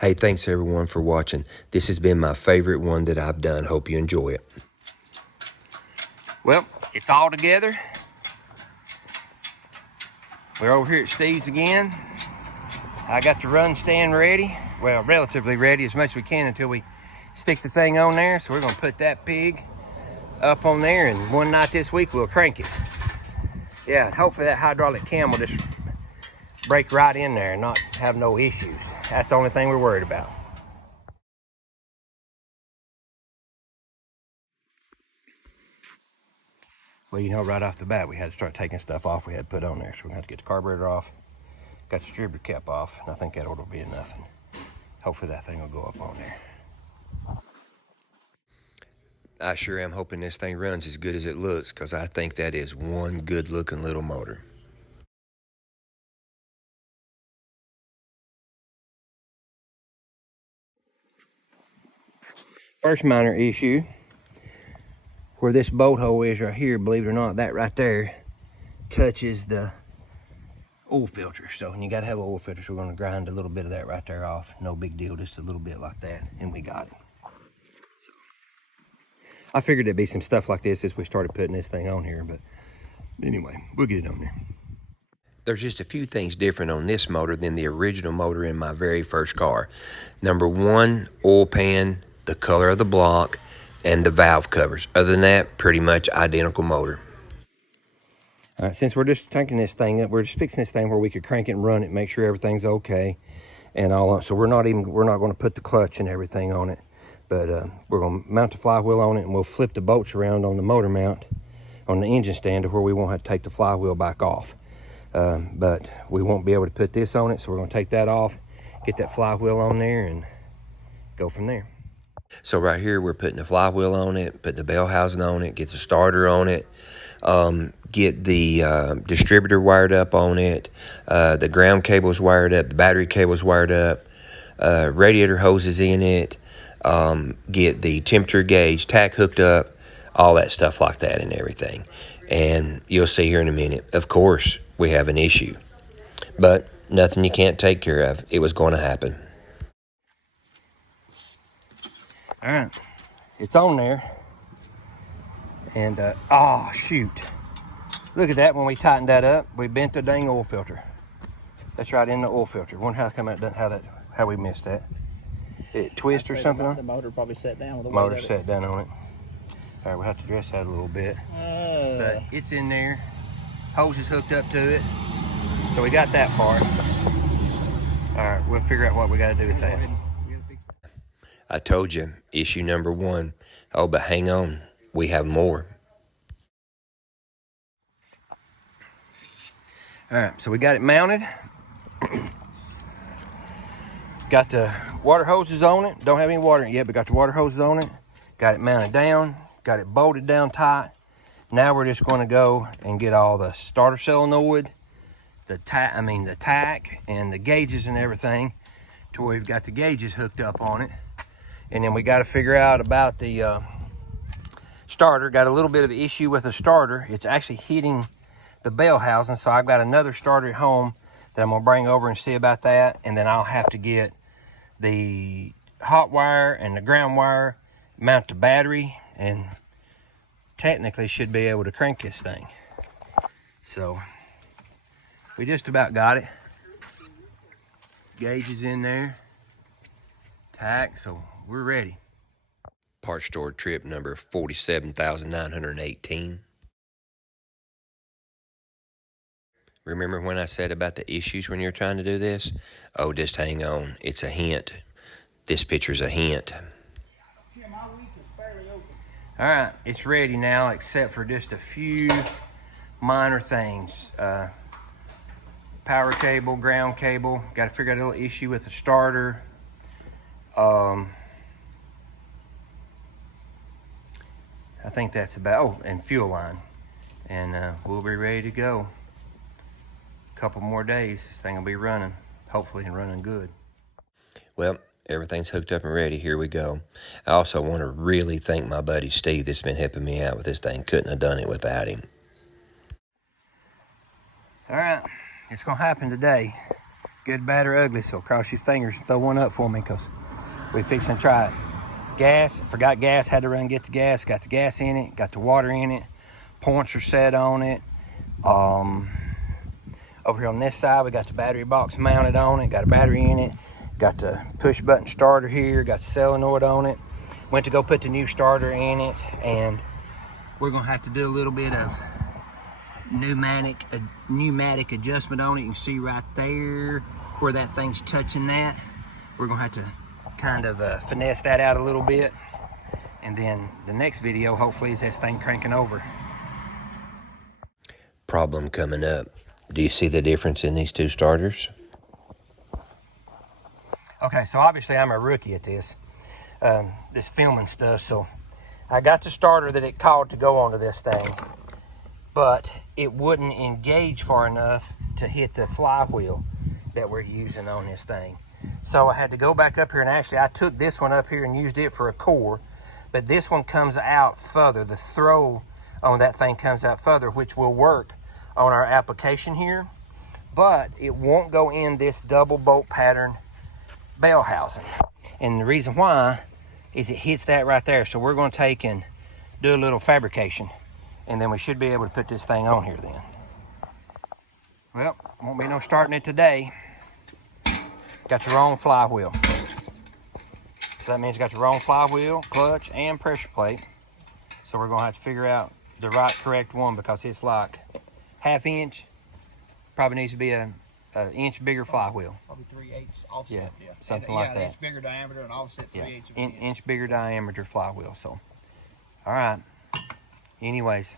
Hey, thanks everyone for watching. This has been my favorite one that I've done. Hope you enjoy it. Well, it's all together. We're over here at Steve's again. I got the run stand ready. Well, relatively ready, as much as we can until we stick the thing on there. So we're gonna put that pig up on there, and one night this week we'll crank it. Yeah, and hopefully that hydraulic cam will just break right in there and not have no issues. That's the only thing we're worried about. Well, you know, right off the bat, we had to start taking stuff off we had put on there. So we're gonna have to get the carburetor off, got the distributor cap off, and I think that ought to be enough. And hopefully that thing will go up on there. I sure am hoping this thing runs as good as it looks, because I think that is one good looking little motor. First minor issue, where this bolt hole is right here, believe it or not, that right there touches the oil filter. So you gotta have oil filters. We're gonna grind a little bit of that right there off. No big deal, just a little bit like that, and we got it. So I figured there'd be some stuff like this as we started putting this thing on here, but anyway, we'll get it on there. There's just a few things different on this motor than the original motor in my very first car. Number one, oil pan, the color of the block, and the valve covers. Other than that, pretty much identical motor. All right, since we're just tanking this thing up, we're just fixing this thing where we could crank it and run it, make sure everything's okay, and all. So we're not going to put the clutch and everything on it, but we're going to mount the flywheel on it, and we'll flip the bolts around on the motor mount on the engine stand to where we won't have to take the flywheel back off. But we won't be able to put this on it, so we're going to take that off, get that flywheel on there, and go from there. So right here, we're putting the flywheel on it, putting the bell housing on it, get the starter on it, get the distributor wired up on it, the ground cable's wired up, the battery cable's wired up, radiator hoses in it, get the temperature gauge, tack hooked up, all that stuff like that and everything. And you'll see here in a minute, of course, we have an issue, but nothing you can't take care of. It was going to happen. All right, it's on there. And, oh, shoot. Look at that, when we tightened that up, we bent the dang oil filter. That's right in the oil filter. Wonder how come how we missed that. It twist or something? The motor probably set down with the motor set down on it. All right, we'll have to dress that a little bit. But it's in there. Hose is hooked up to it. So we got that far. All right, we'll figure out what we got to do with that. I told you, issue number one. Oh, but hang on. We have more. All right, so we got it mounted. Got the water hoses on it. Don't have any water in it yet, but got the water hoses on it. Got it mounted down. Got it bolted down tight. Now we're just going to go and get all the starter solenoid, the tack, and the gauges and everything, to where we've got the gauges hooked up on it. And then we got to figure out about the starter. Got a little bit of an issue with the starter. It's actually hitting the bell housing, so I've got another starter at home that I'm going to bring over and see about that. And then I'll have to get the hot wire and the ground wire, mount the battery, and technically should be able to crank this thing. So we just about got it. Gauge is in there, tack, so we're ready. Part store trip number 47,918. Remember when I said about the issues when you're trying to do this? Oh, just hang on. It's a hint. This picture's a hint. All right, it's ready now, except for just a few minor things. Power cable, ground cable. Got to figure out a little issue with the starter. I think that's about, oh, and fuel line. And we'll be ready to go. A couple more days, this thing will be running, hopefully, and running good. Well, everything's hooked up and ready. Here we go. I also want to really thank my buddy Steve that's been helping me out with this thing. Couldn't have done it without him. All right, it's going to happen today. Good, bad, or ugly. So cross your fingers and throw one up for me, because we're fixing to try it. Gas, forgot gas, had to run and get the gas. Got the gas in it, got the water in it. Points are set on it. Over here on this side, we got the battery box mounted on it, got a battery in it, got the push button starter here, got the solenoid on it. Went to go put the new starter in it, and we're gonna have to do a little bit of pneumatic adjustment on it. You can see right there where that thing's touching that. We're gonna have to kind of finesse that out a little bit, and then the next video hopefully is this thing cranking over. Problem coming up. Do you see the difference in these two starters? Okay, so obviously I'm a rookie at this filming stuff, so I got the starter that it called to go onto this thing, but it wouldn't engage far enough to hit the flywheel that we're using on this thing. So I had to go back up here, and actually I took this one up here and used it for a core, but this one comes out further. The throw on that thing comes out further, which will work on our application here, but it won't go in this double bolt pattern bell housing. And the reason why is it hits that right there. So we're going to take and do a little fabrication, and then we should be able to put this thing on here then. Well, won't be no starting it today. Got the wrong flywheel. So that means got the wrong flywheel, clutch, and pressure plate. So we're going to have to figure out the right correct one, because it's like ½ inch. Probably needs to be an inch bigger flywheel. Probably 3/8 offset. Yeah, something like that. Yeah, inch bigger diameter and offset 3/8 of an inch. Inch bigger diameter flywheel. So, all right. Anyways,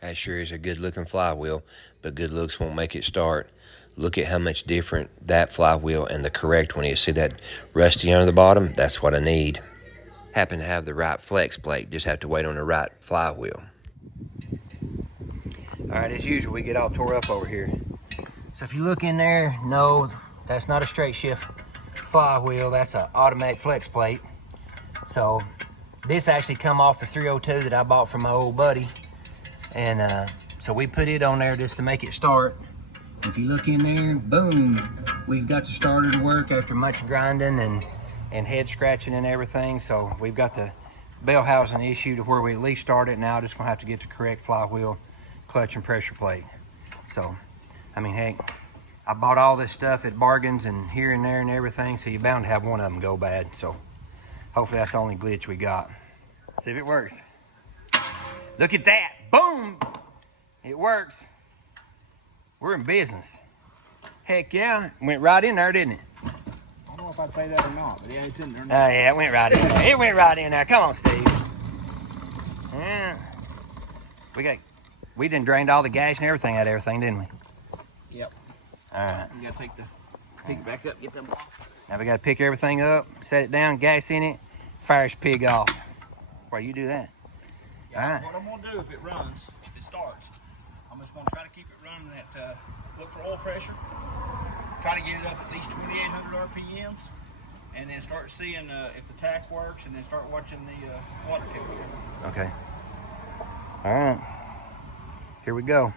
That sure is a good looking flywheel, but good looks won't make it start. Look at how much different that flywheel and the correct one is. See that rusty under the bottom? That's what I need. Happen to have the right flex plate, just have to wait on the right flywheel. all right, as usual, we get all tore up over here. So if you look in there, no, that's not a straight shift flywheel. That's an automatic flex plate. So this actually come off the 302 that I bought from my old buddy. And so we put it on there just to make it start. If you look in there, boom, we've got the starter to work after much grinding and head scratching and everything. So we've got the bell housing issue to where we at least started. Now just gonna have to get the correct flywheel, clutch, and pressure plate. So, I mean, heck, I bought all this stuff at bargains and here and there and everything, so you're bound to have one of them go bad. So hopefully that's the only glitch we got. See if it works. Look at that, boom, it works. We're in business. Heck yeah, went right in there, didn't it? I don't know if I'd say that or not, but yeah, it's in there Oh now. yeah, it went right in there. It went right in there. Come on, Steve. Yeah. We done drained all the gas and everything out of everything, didn't we? Yep. All right. You gotta take the pig back up, get them off. Now we gotta pick everything up, set it down, gas in it, fire this pig off. Why you do that? Yeah, All right. What I'm gonna do if it runs, if it starts, I'm just gonna try to keep it running at, look for oil pressure, try to get it up at least 2,800 RPMs, and then start seeing if the tack works, and then start watching the water temperature. Okay. All right. Here we go.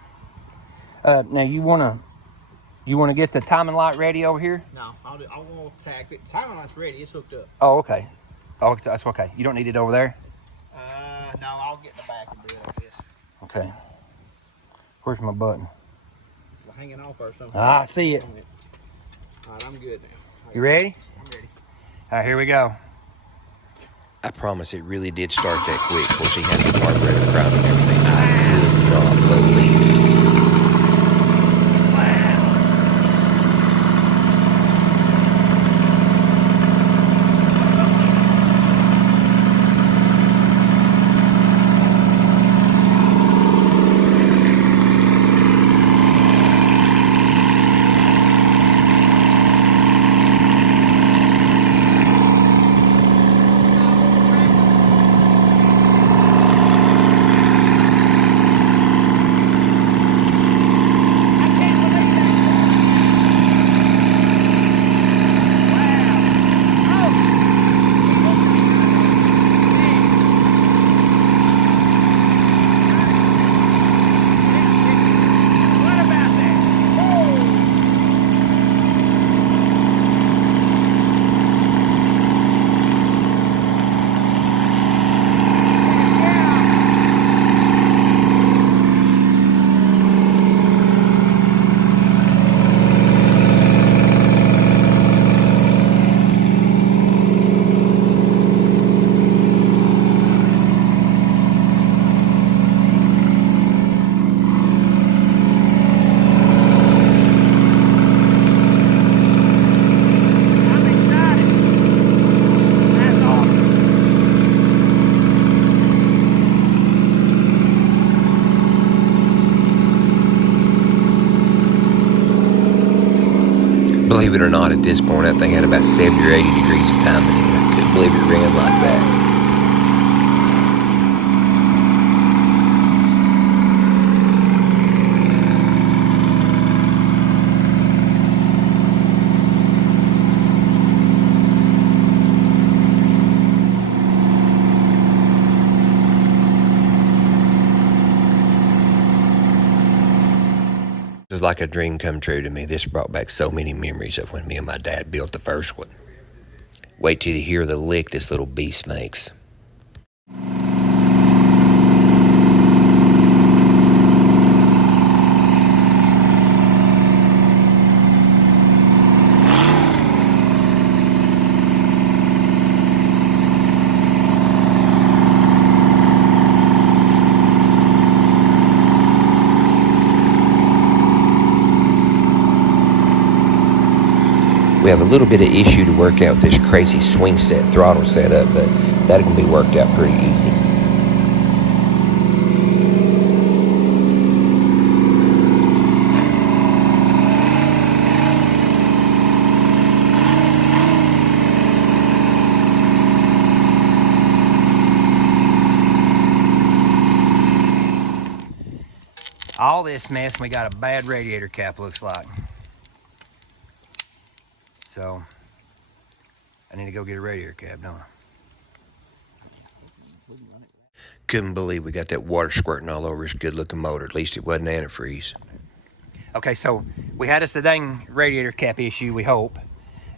Now you wanna get the timing light ready over here? No, I want to tack it. Timing light's ready, it's hooked up. Oh, okay. Oh, that's okay. You don't need it over there? No, I'll get in the back and do it like this. Okay. Where's my button? It's hanging off or something. Ah, I see it. All right, I'm good now. You ready? I'm ready. All right, here we go. I promise it really did start that quick. Of course, he had the carburetor crown and everything. Good job, buddy. Believe it or not, at this point, that thing had about 70 or 80 degrees of timing in it. I couldn't believe it ran like that. It was like a dream come true to me. This brought back so many memories of when me and my dad built the first one. Wait till you hear the lick this little beast makes. We have a little bit of issue to work out with this crazy swing set throttle setup, but that can be worked out pretty easy. All this mess, we got a bad radiator cap, looks like. So, I need to go get a radiator cap, don't I? Couldn't believe we got that water squirting all over his good-looking motor. At least it wasn't antifreeze. Okay, so we had us a dang radiator cap issue, we hope.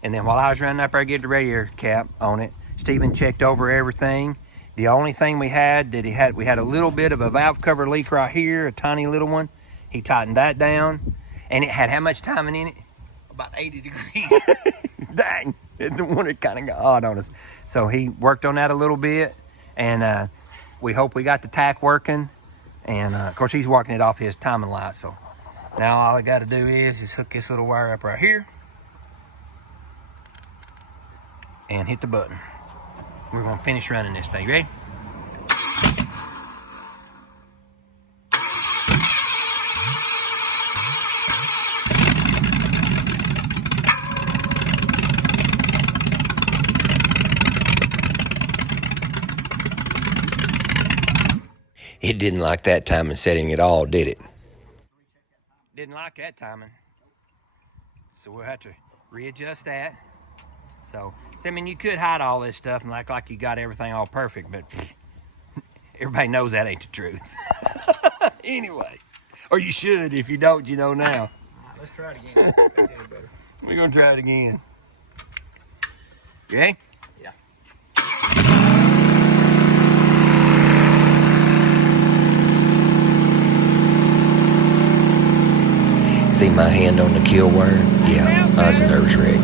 And then while I was running up there to get the radiator cap on it, Stephen checked over everything. The only thing we had we had a little bit of a valve cover leak right here, a tiny little one. He tightened that down, and it had how much timing in it? About 80 degrees. Dang, it's the one that kind of got odd on us. So he worked on that a little bit, and we hope we got the tack working. And of course, he's working it off his timing light. So now all I got to do is hook this little wire up right here and hit the button. We're gonna finish running this thing. Ready? It didn't like that timing setting at all, did it? Didn't like that timing. So we'll have to readjust that. So, I mean, you could hide all this stuff and act like you got everything all perfect, but everybody knows that ain't the truth. Anyway, or you should. If you don't, you know now. All right, let's try it again. That's any better. We're gonna try it again. You ready? Yeah. See my hand on the kill wire? Yeah, I was a nervous wreck.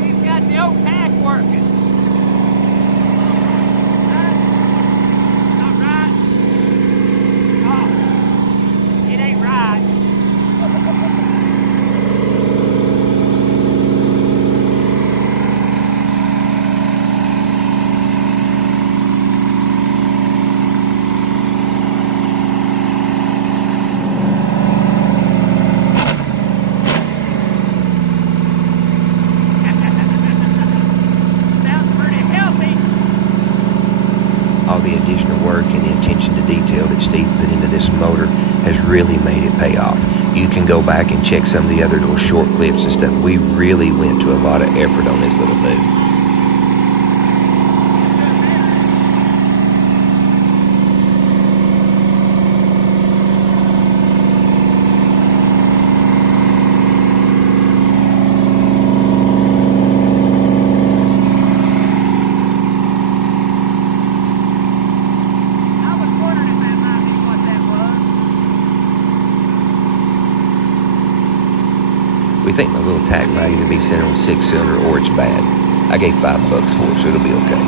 He's got the old tack working. Not right. Oh, it ain't right. Sounds pretty healthy. All the additional work and the attention to detail that Steve put into this motor has really made it pay off. You can go back and check some of the other little short clips and stuff. We really went to a lot of effort on this little move. I was wondering if that might be what that was. We think the little tack might either be sent on 6-cylinder or it's bad. I gave $5 for it, so it'll be okay.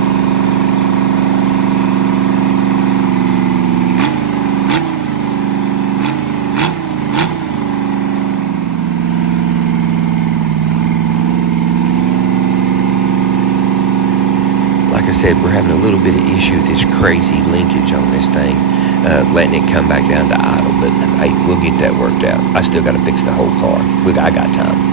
Like I said, we're having a little bit of issue with this crazy linkage on this thing, letting it come back down to idle. But hey, we'll get that worked out. I still got to fix the whole car. I got time.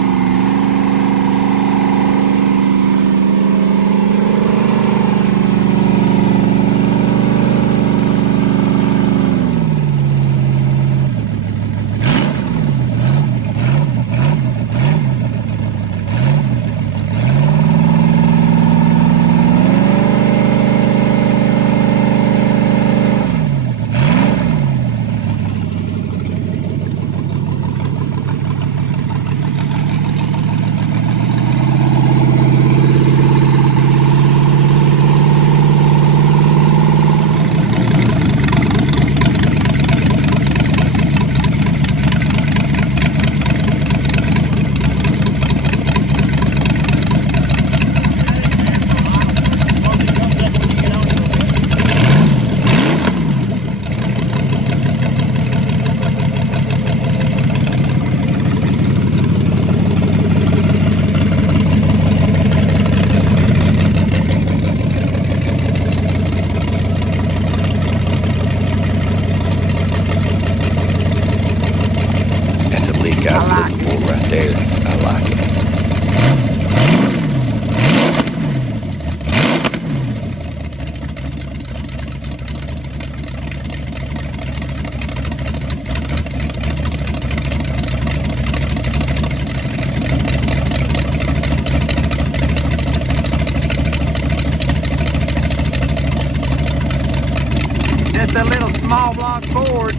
I was looking for right there. I like it. Just a little small block Ford.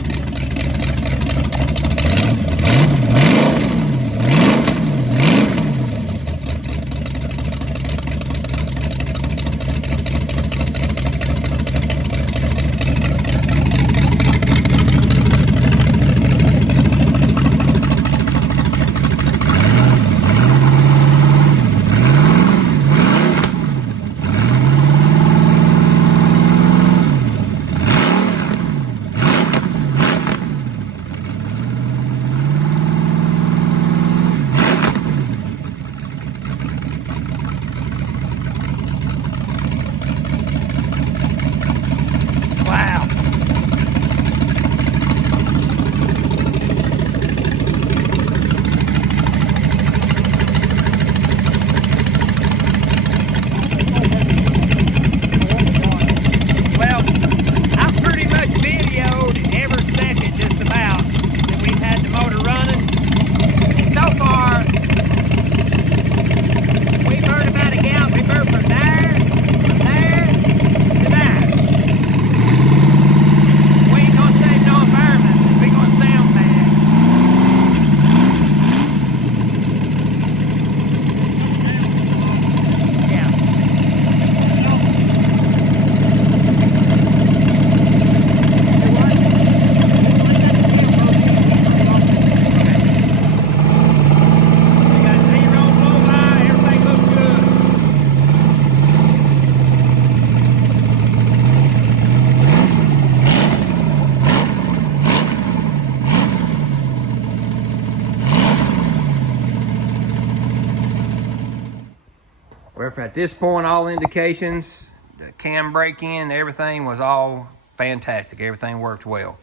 Well, at this point, all indications, the cam break-in, everything was all fantastic. Everything worked well.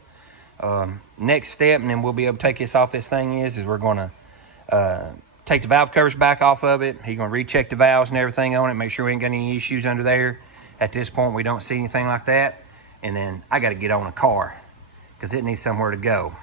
Next step, and then we'll be able to take this off this thing is we're going to take the valve covers back off of it. He's going to recheck the valves and everything on it, make sure we ain't got any issues under there. At this point, we don't see anything like that. And then I got to get on a car because it needs somewhere to go.